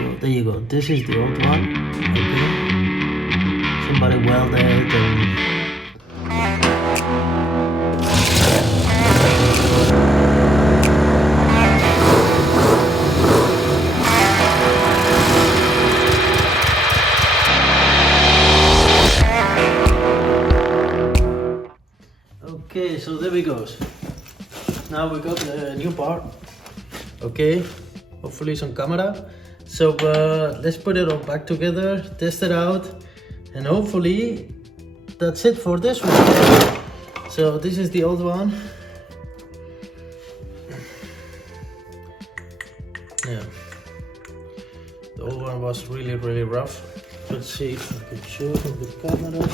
So there you go. This is the old one. Okay. Somebody welded and okay, so there we go. Now we got the new part. Okay, hopefully some camera. So let's put it all back together, test it out, and hopefully that's it for this one. So this is the old one. Yeah, the old one was really rough. Let's see if I can show it with the camera.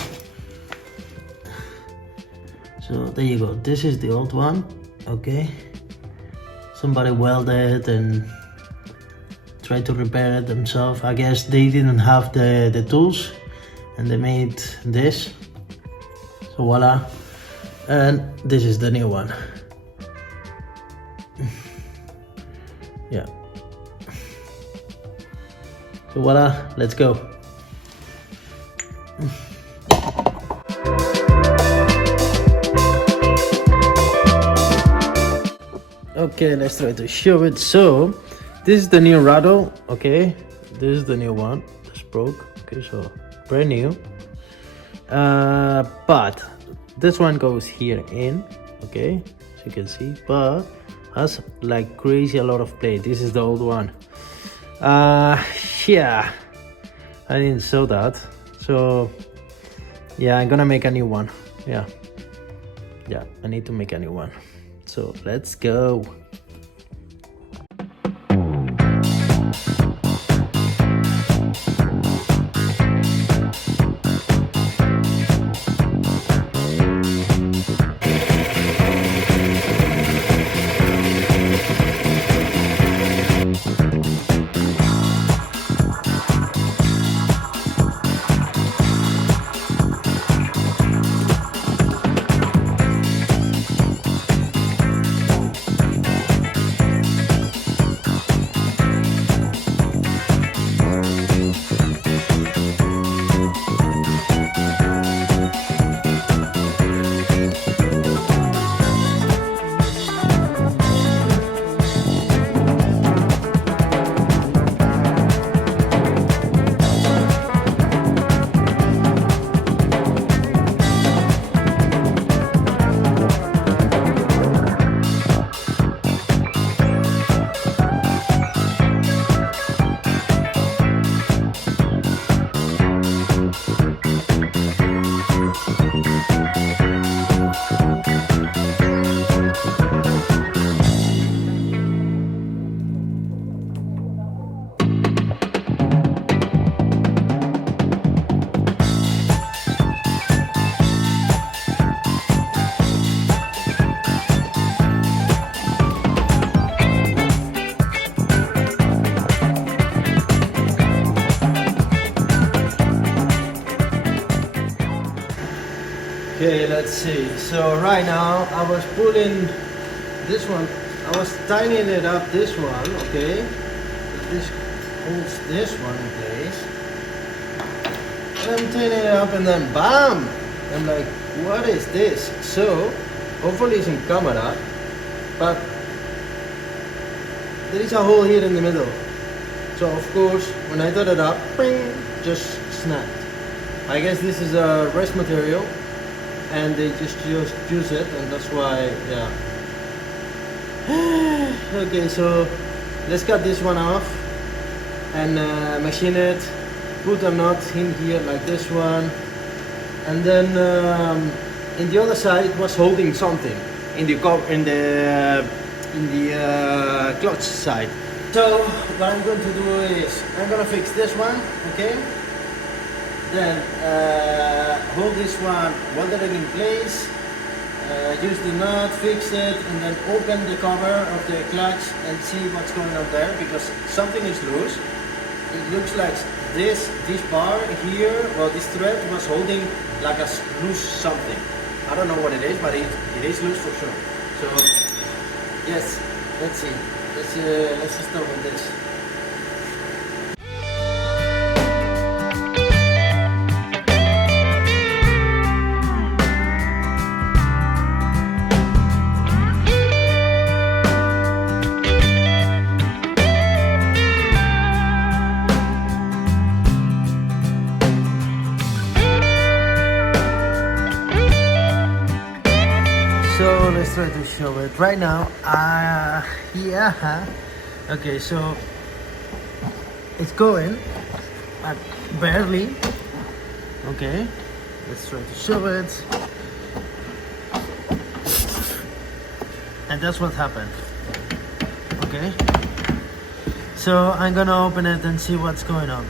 So there you go, this is the old one. Okay, somebody welded and tried to repair it themselves. I guess they didn't have the tools and they made this. So voila, and this is the new one. Yeah, so voila, let's go. Okay, let's try to show it. So this is the new rattle. Okay, this is the new one that's broke. Okay, so brand new, but this one goes here in. Okay, as you can see, but has like crazy a lot of play. This is the old one. Yeah, I didn't show that, so yeah, I'm gonna make a new one. Yeah, I need to make a new one. So let's go. Okay, let's see. So right now I was pulling this one, I was tightening it up, this one, okay? This holds this one in place. And I'm tightening it up and then bam! I'm like, what is this? So, hopefully it's in camera, but there is a hole here in the middle. So of course, when I tighten it up, bing, just snapped. I guess this is a rest material, and they just use it, and that's why, yeah. Okay, so let's cut this one off and machine it, put a knot in here like this one, and then in the other side it was holding something in the clutch side. So what I'm going to do is I'm gonna fix this one, okay? Then hold this one, weld it in place, use the nut, fix it, and then open the cover of the clutch and see what's going on there, because something is loose. It looks like this bar here, well, this thread was holding like a loose something. I don't know what it is, but it is loose for sure. So yes, let's see. Let's start with this. let's try to show it right now. Yeah. Okay, so it's going, but barely. Okay, let's try to show it. And that's what happened. Okay, so I'm gonna open it and see what's going on.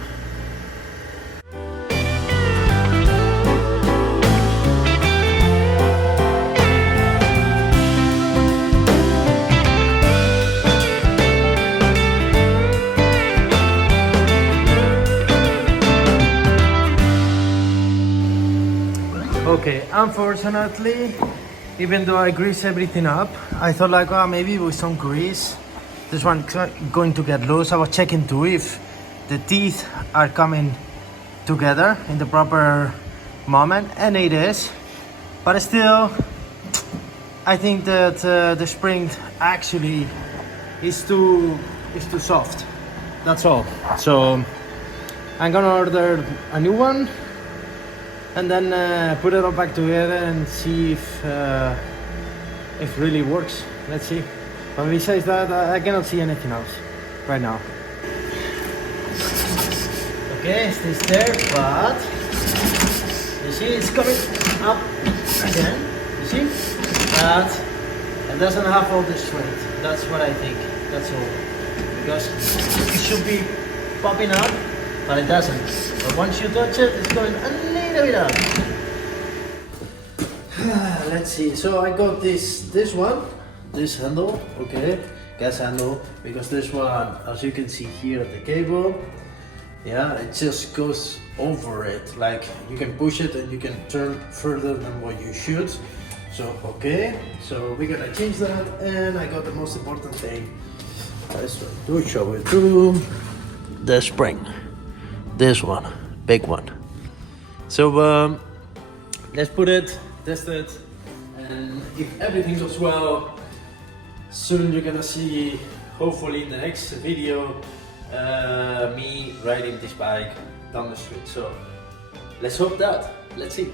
Okay, unfortunately, even though I grease everything up, I thought like, oh, maybe with some grease, this one going to get loose. I was checking too if the teeth are coming together in the proper moment, and it is. But still, I think that the spring actually is too soft. That's all. So I'm gonna order a new one. And then put it all back together and see if it really works. Let's see. But besides that, I cannot see anything else right now. Okay, it stays there, but you see it's coming up again. You see? But it doesn't have all the strength. That's what I think. That's all. Because it should be popping up, but it doesn't. But once you touch it, it's going a little bit up. Let's see. So I got this one, this handle, okay, gas handle, because this one, as you can see here, the cable, yeah, it just goes over it. Like you can push it and you can turn further than what you should. So okay, so we're gonna change that, and I got the most important thing. Let's try to show it through the spring. This one, big one. So let's put it, test it, and if everything goes well, soon you're gonna see, hopefully in the next video, me riding this bike down the street. So let's hope that. Let's see.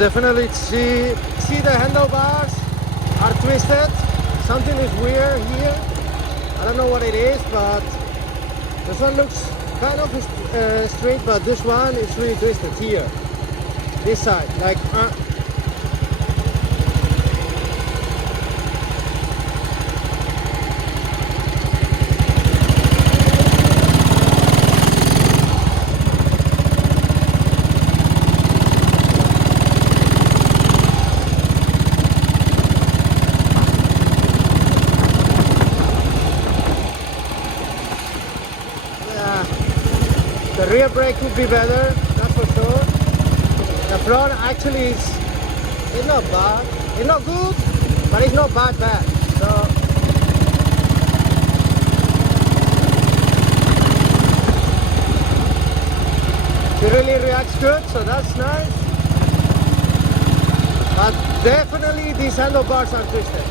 definitely see the handlebars are twisted. Something is weird here. I don't know what it is, but this one looks kind of straight, but this one is really twisted here. This side, like the rear brake could be better, that's for sure. The front actually it's not bad. It's not good, but it's not bad. So it really reacts good, so that's nice. But definitely these handlebars are twisted.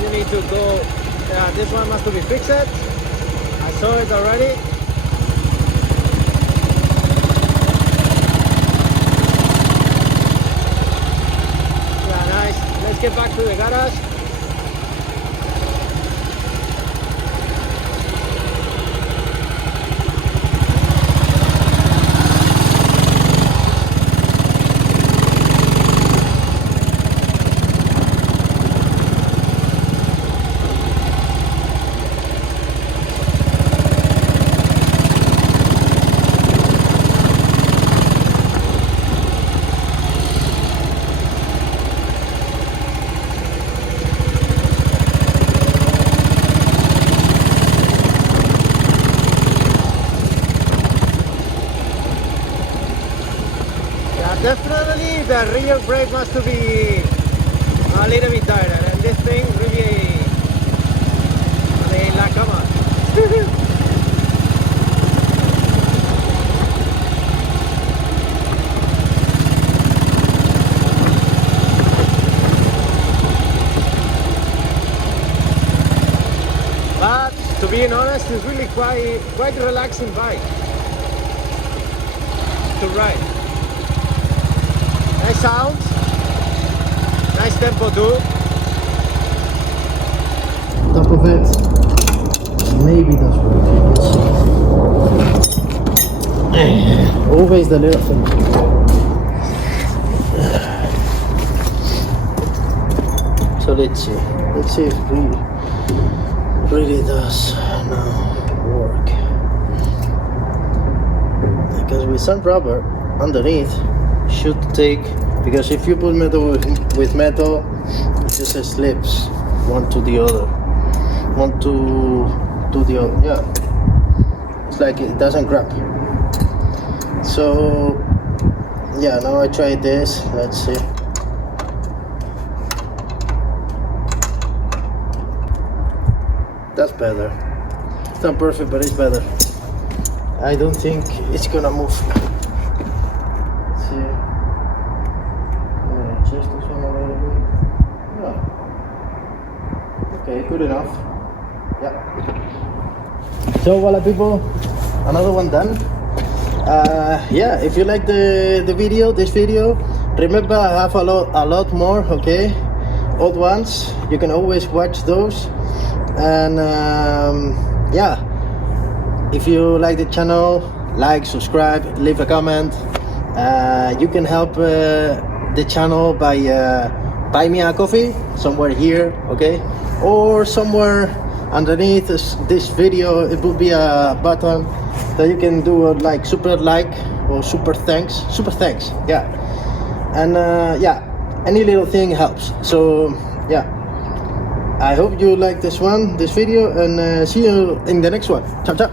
You need to go, yeah, this one must be fixed. I saw it already. Yeah, nice. Let's get back to the garage. Definitely the rear brake must be a little bit tighter, and this thing really, I mean, like, come on. But to be honest, it's really quite relaxing bike to ride. Nice sound, nice tempo too. Top of it, maybe that's working. Always the little thing. So let's see if it really does now work. Because with some rubber underneath, should take, because if you put metal with metal, it just slips one to the other, one to the other. Yeah, it's like it doesn't grab. So yeah, now I tried this. Let's see. That's better. It's not perfect, but it's better. I don't think it's gonna move. Okay, good enough. Yeah. So voila people, another one done. Yeah, if you like this video, remember I have a lot more, okay? Old ones, you can always watch those. And yeah, if you like the channel, like, subscribe, leave a comment. You can help the channel by buy me a coffee somewhere here, okay? Or somewhere underneath this video, it will be a button that you can do like super like or super thanks, yeah. And yeah, any little thing helps. So yeah, I hope you like this video, and see you in the next one. Ciao ciao.